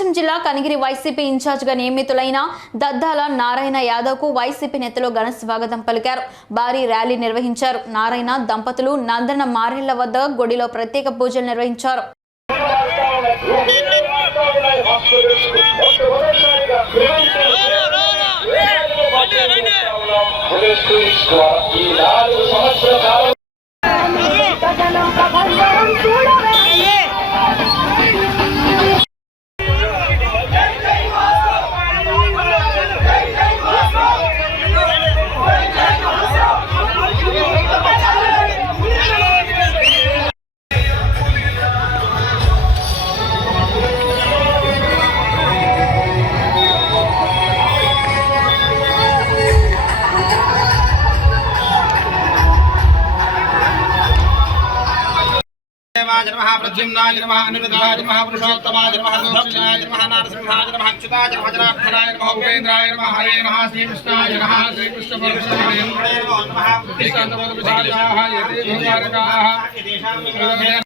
ప్రకాశం జిల్లా కనిగిరి వైసీపీ ఇన్ఛార్జిగా నియమితులైన దద్దాల నారాయణ యాదవ్కు వైసీపీ నేతలు ఘన స్వాగతం పలికారు. భారీ ర్యాలీ నిర్వహించారు. నారాయణ దంపతులు నందన మారేళ్ళ వద్ద గుడిలో ప్రత్యేక పూజలు నిర్వహించారు. ఈ కాలం దేవాయ నమః ప్రద్యుమ్నాయ నమః అనిరుద్ధాయ నమః పురుషోత్తమాయ నమః సోక్షాయ నమః నారసింహాయ నమః అచ్యుతాయ నమః జనార్దనాయ నమః ఉపేంద్రాయ నమః హరే నమః శ్రీకృష్ణాయ నమః శ్రీకృష్ణ పరమేశ్వరాయ నమః। కృష్ణాయ నమః।